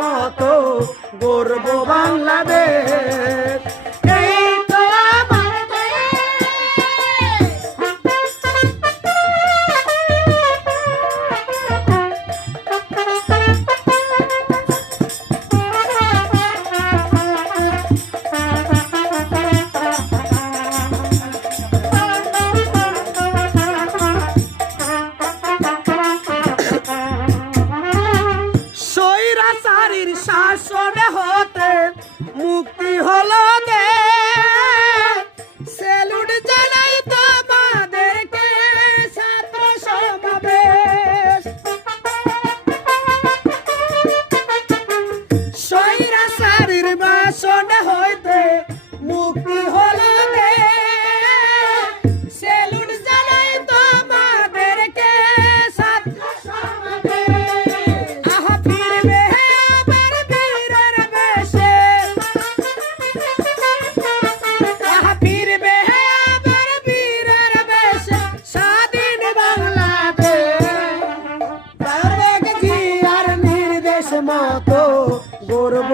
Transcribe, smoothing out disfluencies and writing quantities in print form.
মতো গর্ব বাংলাদেশ। এই তো আমার স্বৈরাচারীর শাসন হতে মুক্তি হলো দেশ। স্যালুট জানাই তোমাদেরকে ছাত্র সমাবেশ। স্বৈরাচারীর শাসন হইতে মুক্তি হলো দেশ। স্যালুট জানাই তোমাদেরকে ছাত্র সমাবেশ। আহা ফিরবে আবার বীরের বেশে, আহা ফিরবে আবার বীরের বেশে স্বাধীন বাংলাদেশ। তারেক জিয়ার নির্দেশ মতো গর্ব